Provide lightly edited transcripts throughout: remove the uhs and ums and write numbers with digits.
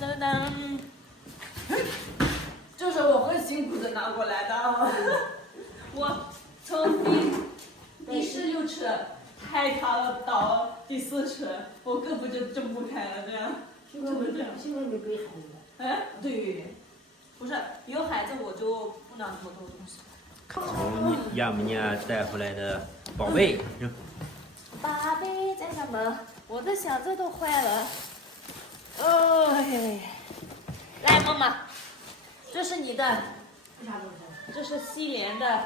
噔噔，这是我很辛苦的拿过来的啊！我从第16车抬它了到第4车，我根本就睁不开了，这样。幸亏没给孩子。哎，对，不是有孩子我就不拿那么多东西。从亚美尼亚带回来的宝贝。宝贝在干嘛？我的小子都坏了。哦嘿，来，妈妈，这是你的，这是西联的，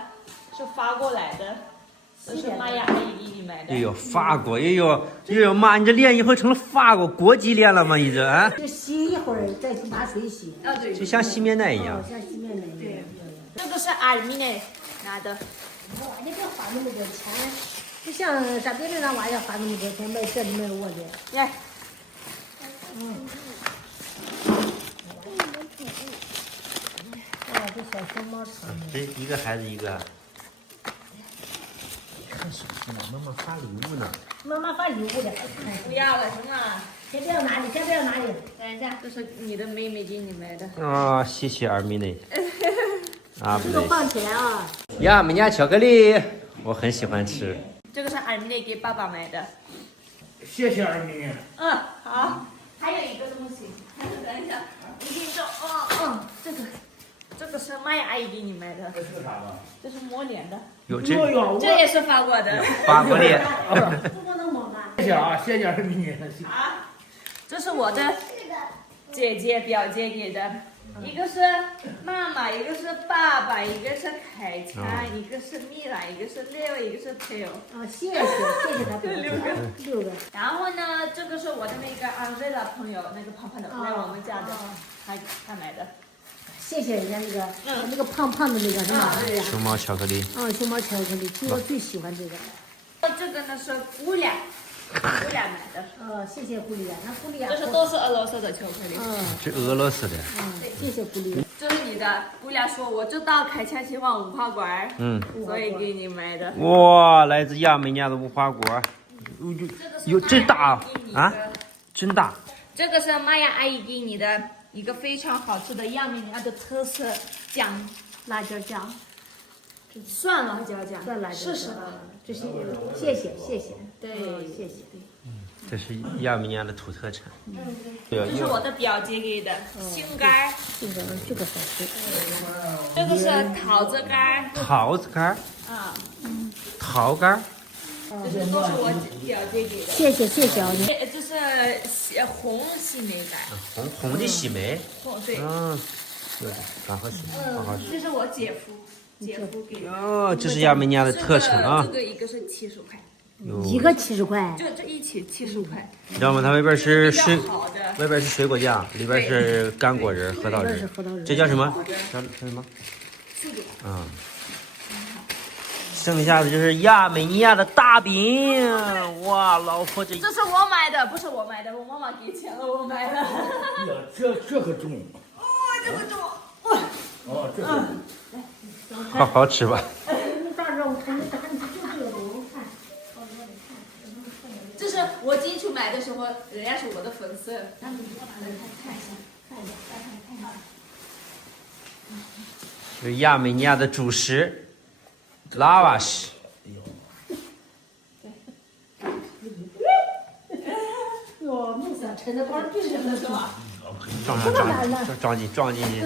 是发过来的，这是玛雅阿姨给你买的。哎呦，法国，哎呦妈，你这脸以后成了法国国籍脸了吗？你这啊？这洗一会儿再去拿水洗。啊对。就像洗面奶一样。像洗面奶一样。这个是阿米内拿的。哇，你别花那么多钱，不像咱别的那玩意儿花那么多钱买这里买我的。来。哇，这小熊猫长的。这一个孩子一个。看手机呢，妈妈发礼物呢。妈妈发礼物的。不要了，行吗？先不要拿你，先不要拿你。等一下，这是你的妹妹给你买的。啊，谢谢阿米内。啊，这个放起来啊。亚美尼亚巧克力，我很喜欢吃。这个是阿米内给爸爸买的。谢谢二米。好。还有一个东西，等一下，你听着，这个是玛雅阿姨给你买的。这是啥呢？这是抹脸的。有这也是法国的。法国脸。这个能抹吗？谢谢啊，谢谢二米。这是我的姐姐表姐给的，一个是妈妈，一个是爸爸，一个是凯强，一个是米拉，一个是Leo，一个是 Theo。谢谢他6个。然后呢，这个是我的那个安瑞拉朋友，那个胖胖的来我们家的，他买的。谢谢人家那个胖胖的那个是吧？熊猫巧克力。熊猫巧克力，其实我最喜欢这个。这个呢是姑俩买的。谢谢狐狸啊，那狐狸啊。这是都是俄罗斯的巧克力。是俄罗斯的。谢谢狐狸。这是你的，姑俩说我知道凯强喜欢无花果儿，所以给你买的。哇，来自亚美尼亚的无花果，有真大啊，真大。这个是玛雅阿姨给你的一个非常好吃的亚美尼亚的特色酱，辣椒酱，蒜辣椒酱，试试。这是谢谢，对，谢谢。这是亚美尼亚的土特产。这是我的表姐给的杏干，这个好吃。这个是桃子干，桃子干。桃干。这是都是我表姐给的。谢谢啊你。这是红西梅干。红的西梅。对。刚好吃，好好吃。这是我姐夫给的。哦，这是亚美尼亚的特产啊。这个一个是70块。一个70块。这一起70块。你知道吗？它外边是水果酱，里边是干果仁、核桃仁。这叫什么？叫什么？剩下的就是亚美尼亚的大饼。哇，老婆这是我买的，不是我买的，我妈妈给钱了，我买的。呀，这可重。这个重。这个。好好吃吧。这是我进去买的时候，人家是我的粉丝。让你看一下。是亚美尼亚的主食，拉瓦什。哟，梦想沉的光就是那是吧？装进去。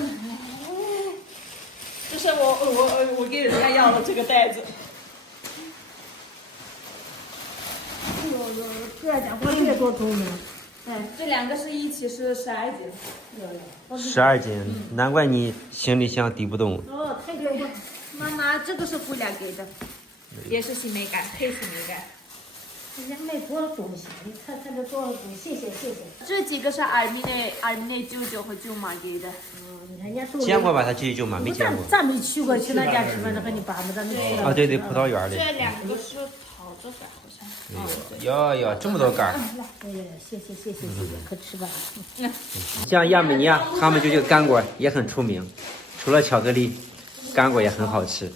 这是我给人家要了这个袋子。这家伙这多重呢？这2个是一起是12斤。12斤，难怪你行李箱提不动。太重了。妈妈，这个是姑俩给的，也是西梅干，黑西梅干。人家卖多少东西？你看这多少东西？谢谢。这几个是阿米内舅舅和舅妈给的。人家都见过吧？他舅舅妈没见过。咱没去过，去那家吃饭，那和你爸爸咱没去过。对，葡萄园的。这2个是桃子干，好像。哟，这么多干。谢谢，可吃吧。像亚美尼亚，他们就干果也很出名，除了巧克力，干果也很好吃。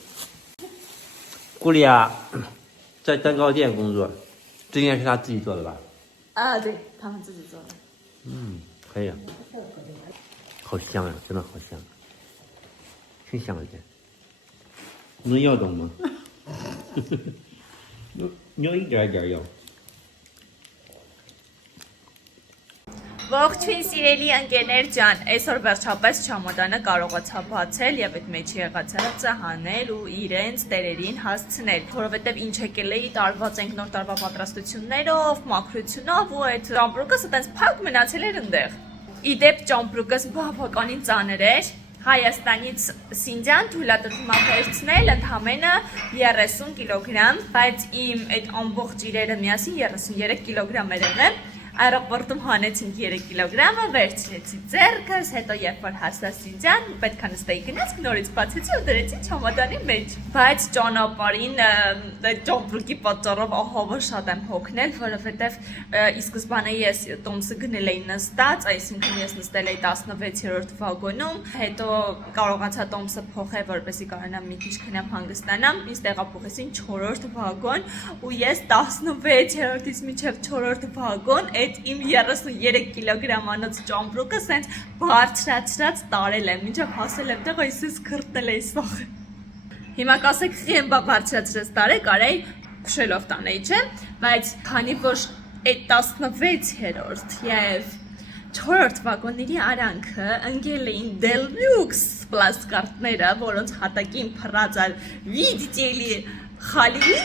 古里亚在蛋糕店工作，这应该是他自己做的吧？对，他们自己做的。可以啊，好香呀、真的好香，挺香的。能咬动吗？有一点点咬。 Ողջույն սիրելի ընկերներ ջան, այսօր վերջապես չամոդանը կարողացա բացել եւ այդ մեջի եղածը ծահանել ու իրենց տերերին հասցնել, որովհետեւ ինչ եկել էի տարված ենք նոր տարվա պատրաստություններով, մաքրությունով ու այդ ճամպրուկս այտենց փակ մնացել էր այնտեղ։ Իդեպ ճամպրուկս բավականին ծանր էր, Հայաստանից Սինջան թույլատրվում է վերցնել ընդամենը 30 կիլոգրամ, բայց իմ այդ ամբողջ իրերը միասին 33 կիլոգրամ էր եղել։ Aeroportum հանեցինք 3 կիլոգրամը, վերցրեցի ձեռքս, հետո երբ որ հասա Սինջան, պետք է նստեի գնացք, նորից բացեցի ու դրեցի չամոդանի մեջ։ Բայց ճանապարհին ճամպրուկի պատճառով ահավոր շատ եմ հոգնել, որովհետև ի սկզբանե ես տոմսը գնել էի նստած, այսինքն ես նստել էի 16-րդ վագոնում, հետո կարողացա տոմսը փոխել, որպեսզի կարողանամ մի քիչ քնեմ հանգստանամ, ինձ տեղափոխեցին 4-րդ վագոն ու ես 16-րդից մինչև 4-րդ վագոն իմ 33 կիլոգրամանոց ճամպրուկը սենց բարձրացրած տարել եմ, մինչև հասել եմ տեղ այսպես քրտել էի սախ։ Հիմա կասեք խիեմ բա բարձրացրած տարել, կարեի քշելով տանեի, չէ՞, բայց քանի որ այդ 16-րդ եւ 4-րդ վագոնների արանքը ընկել էին Deluxe պլաստկարտները, որոնց հատակին փռած ալ վիդիտելի խալի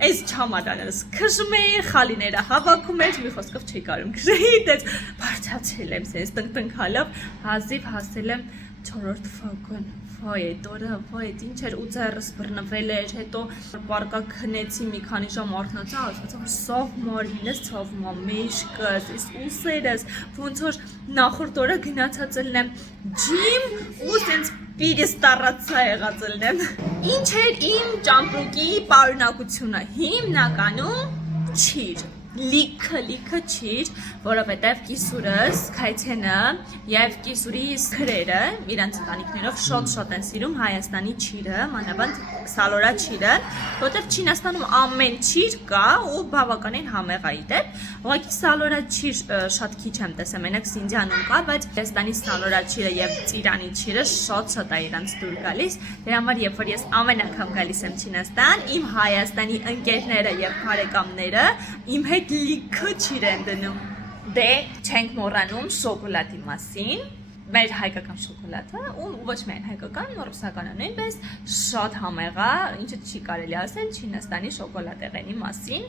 Այս չամադանս քշում էի, խալիները հավաքում էր, մի խոսքով չի կարում քշեի, դες բարձրացել եմ սենց տնկալով, հազիվ հասել եմ 4-րդ վագոն։ Վայ, այդ օրը, վայ, ինչ էր ու ձեռս բռնվել էր, հետո պարկա քնեցի մի քանի ժամ արթնացա, ասացա որ սովմոր, ինձ սովմոր, մեջքս, իս ուսերս, ոնց որ նախորդ օրը գնացած ելնեմ ջիմ ու սենց պիրստարացա եղած ելնեմ։ Ինչ էր իմ ճամպրուկի պարունակությունը, հիմնականում չիր, լիքը չիր, որովհետև կիսուրս, քայցենը և կիսուրի քրերը իրանց ընտանիքներով շատ են սիրում Հայաստանի չիրը, մանավանդ սալորա չիրը, որովհետև Չինաստանում ամեն չիր կա ու բավականին համեղ է իդեպ, ուղղակի սալորա չիր շատ քիչ եմ տեսել, մենակ Սինջանում կա, բայց Հայաստանի սալորա չիրը և Ծիրանի չիրը շատ է իրանց դուր գալիս, դրա համար երբ որ ես ամեն անգամ գալիս եմ Չինաստան, իմ Հայաստանի ընկերները և բարեկամները իմ հետ լիքը չիր են դնում։ Դե չենք մոռանում շոկոլադի մասին, մեր հայկական շոկոլադը ու ոչ միայն հայկական, ռուսականը նույնպես շատ համեղ է, ինչը չի կարելի ասել Չինաստանի շոկոլադեղենի մասին։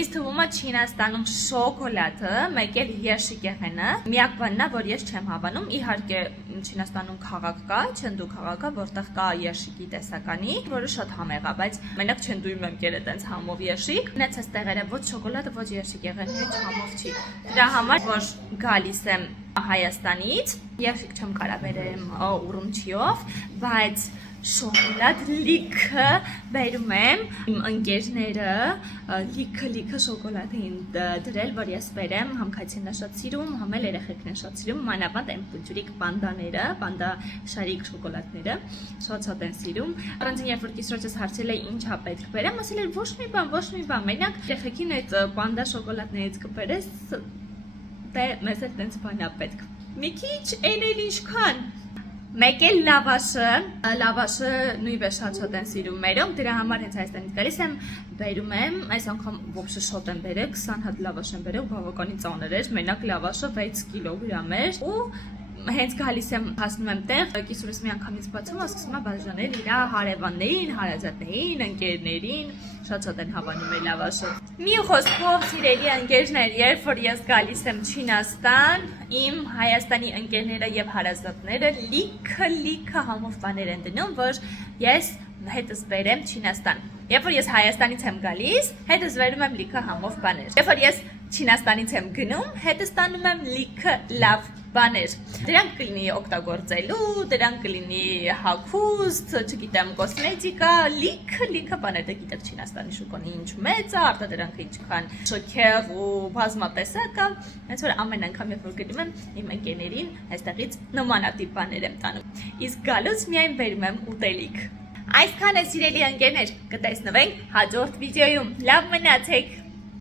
Ինձ թվում է Չինաստանում շոկոլադը, մեկ էլ երշիկեղենը, միակ բանն է, որ ես չեմ հավանում, իհարկե Չինաստանում քաղաք կա, Չենդու քաղաքը, որտեղ կա երշիկի տեսականի, որը շատ համեղ է, բայց մենակ Չենդուում եմ կերել այդպես համով երշիկ։ Ունեցած տեղերը ոչ շոկոլադը, ոչ երշիկեղենը հետ համով չի։ Դրա համար որ գալիս եմ Հայաստանից, երշիկ չեմ կարա բերեմ ուռումչիով, բայց շոկոլադ լիքը բերում եմ, իմ ընկերները լիքը շոկոլադ էին դրել, որ ես բերեմ, համ քայցենն է շատ սիրում, համ էլ երեխեքն է շատ սիրում, մանավանդ այն պուջուրիկ պանդաները, պանդա շարիկ շոկոլադները, շատ են սիրում։ Առանցին երբ որ կիսրոջս հարցել էի ինչա պետք բերեմ, ասել էր ոչ մի բան, մենակ երեխեքին այդ պանդա շոկոլադներից կբերես, դե մեզ էլ տենց բան է պետք։ Մի քիչ այն էլ ինչքան։ Մեկ էլ լավաշը նույնպես շատ են սիրում մերում, դրա համար հենց Հայաստանից գալիս եմ, բերում եմ, այս անգամ ոբշե շատ եմ բերել, 20 հատ լավաշ եմ բերել, բավականին ծանր էր, մենակ լավաշը 6 կիլոգրամ էր ու հենց գալիս եմ հասնում եմ տեղ, կիսուրս մի անգամից բացում, սկսում եմ բաժանել իր հարևաններին, հարազատներին, ընկերներին, շատ են հավանում է լավաշը։ Մի խոսքով սիրելի ընկերներ, երբ որ ես գալիս եմ Չինաստան, իմ Հայաստանի ընկերները եւ հարազատները լիքը համով բաներ են դնում, որ ես հետս բերեմ Չինաստան։ Երբ որ ես Հայաստանից եմ գալիս, հետս բերում եմ լիքը համով բաներ։ Երբ որ ես Չինաստանից եմ գնում, հետս տանում եմ լիքը լավ բաներ։ Դրանք կլինի օգտագործելու, դրանք կլինի հագուստ, չգիտեմ, կոսմետիկա, լիքը բաներ, դե գիտեք Չինաստանի շուկան ինչ մեծ է, արտադրանքը ինչքան շոքեղ ու բազմատեսակ է, հենց որ ամեն անգամ երբ որ գնում եմ իմ ընկերներին, այստեղից նմանատիպ բաներ եմ տանում։ Իսկ գալուց միայն բերում եմ ուտելիք։ Այսքան է սիրելի ընկերներ, կտեսնվենք հաջորդ վիդեոյում։ Լավ մնացեք։